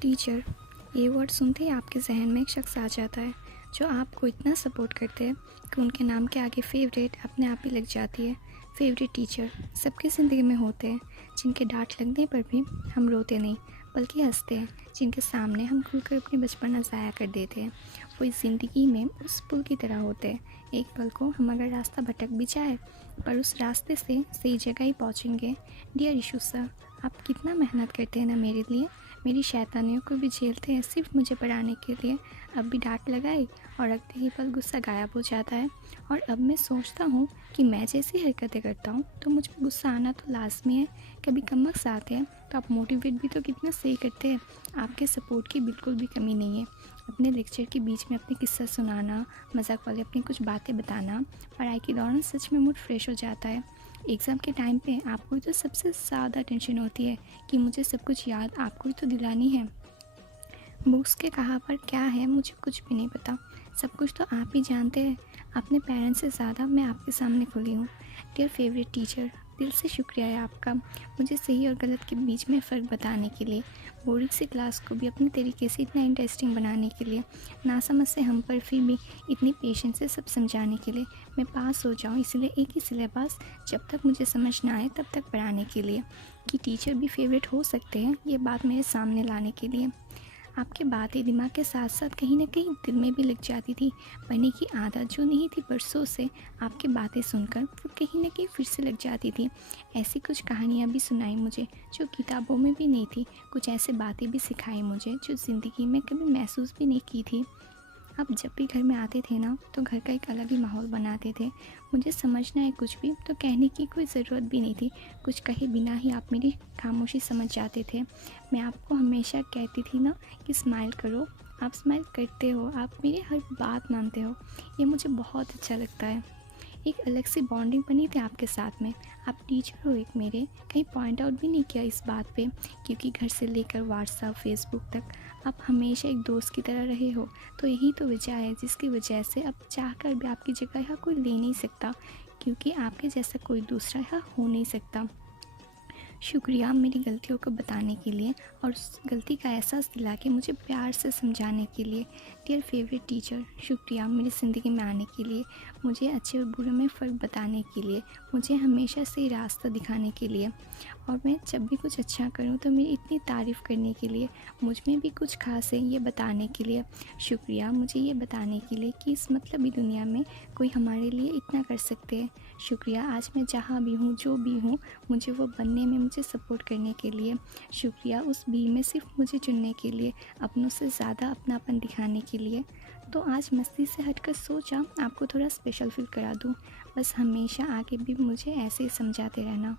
Teacher, ये word सुनते ही आपके जहन में एक शख्स आ जाता है जो आपको इतना सपोर्ट करते हैं कि उनके नाम के आगे फेवरेट अपने आप ही लग जाती है। फेवरेट टीचर सबकी ज़िंदगी में होते हैं, जिनके डांट लगने पर भी हम रोते नहीं बल्कि हंसते हैं, जिनके सामने हम खुलकर अपनी बचपना ज़ाया कर देते हैं। वो इस ज़िंदगी में उस पुल की तरह होते हैं। एक पल को हम अगर रास्ता भटक भी जाए पर उस रास्ते से सही जगह ही पहुँचेंगे। डियर इशू सर, आप कितना मेहनत करते हैं ना मेरे लिए, मेरी शैतानियों को भी झेलते हैं सिर्फ मुझे पढ़ाने के लिए। अब भी डांट लगाई और अगले ही पल गुस्सा गायब हो जाता है। और अब मैं सोचता हूँ कि मैं जैसी हरकतें करता हूँ तो मुझ पर गुस्सा आना तो लाजमी है। कभी कमक्स आते हैं तो आप मोटिवेट भी तो कितना सही करते हैं। आपके सपोर्ट की बिल्कुल भी कमी नहीं है। अपने लेक्चर के बीच में अपने किस्सा सुनाना, मजाक वाले अपनी कुछ बातें बताना, पढ़ाई के दौरान सच में मूड फ्रेश हो जाता है। एग्ज़ाम के टाइम पे आपको ही तो सबसे ज़्यादा टेंशन होती है कि मुझे सब कुछ याद आपको ही तो दिलानी है। बुक्स के कहाँ पर क्या है मुझे कुछ भी नहीं पता, सब कुछ तो आप ही जानते हैं। अपने पेरेंट्स से ज़्यादा मैं आपके सामने खुली हूँ। डियर फेवरेट टीचर, दिल से शुक्रिया है आपका, मुझे सही और गलत के बीच में फ़र्क बताने के लिए, बोरिंग सी क्लास को भी अपने तरीके से इतना इंटरेस्टिंग बनाने के लिए, नासमझ से हम पर फिर भी इतनी पेशेंस से सब समझाने के लिए, मैं पास हो जाऊँ इसलिए एक ही सिलेबस जब तक मुझे समझ ना आए तब तक पढ़ाने के लिए, कि टीचर भी फेवरेट हो सकते हैं ये बात मेरे सामने लाने के लिए। आपकी बातें दिमाग के साथ साथ कहीं न कहीं दिल में भी लग जाती थी। पढ़ने की आदत जो नहीं थी बरसों से, आपकी बातें सुनकर वो कहीं न कहीं फिर से लग जाती थी। ऐसी कुछ कहानियाँ भी सुनाई मुझे जो किताबों में भी नहीं थी। कुछ ऐसी बातें भी सिखाई मुझे जो ज़िंदगी में कभी महसूस भी नहीं की थी। आप जब भी घर में आते थे ना तो घर का एक अलग ही माहौल बनाते थे। मुझे समझना है कुछ भी तो कहने की कोई ज़रूरत भी नहीं थी। कुछ कहे बिना ही आप मेरी खामोशी समझ जाते थे। मैं आपको हमेशा कहती थी ना कि स्माइल करो, आप स्माइल करते हो, आप मेरी हर बात मानते हो। ये मुझे बहुत अच्छा लगता है। एक अलग सी बॉन्डिंग बनी थी आपके साथ में। आप टीचर हो एक मेरे, कहीं पॉइंट आउट भी नहीं किया इस बात पे, क्योंकि घर से लेकर व्हाट्सएप फेसबुक तक आप हमेशा एक दोस्त की तरह रहे हो। तो यही तो वजह है जिसकी वजह से अब चाहकर भी आपकी जगह यहाँ कोई ले नहीं सकता, क्योंकि आपके जैसा कोई दूसरा यहाँ हो नहीं सकता। शुक्रिया मेरी गलतियों को बताने के लिए और उस गलती का एहसास दिला के मुझे प्यार से समझाने के लिए। डियर फेवरेट टीचर, शुक्रिया मेरी ज़िंदगी में आने के लिए, मुझे अच्छे और बुरे में फ़र्क बताने के लिए, मुझे हमेशा सही रास्ता दिखाने के लिए, और मैं जब भी कुछ अच्छा करूँ तो मेरी इतनी तारीफ़ करने के लिए, मुझ में भी कुछ खास है ये बताने के लिए। शुक्रिया मुझे ये बताने के लिए कि इस मतलबी दुनिया में कोई हमारे लिए इतना कर सकते हैं। शुक्रिया आज मैं जहाँ भी हूँ जो भी हूँ मुझे वो बनने में मुझे सपोर्ट करने के लिए। शुक्रिया उस बी में सिर्फ मुझे चुनने के लिए, अपनों से ज़्यादा अपनापन दिखाने के लिए। तो आज मस्ती से हटकर सोचा आपको थोड़ा स्पेशल फील करा दूँ। बस हमेशा आगे भी मुझे ऐसे ही समझाते रहना।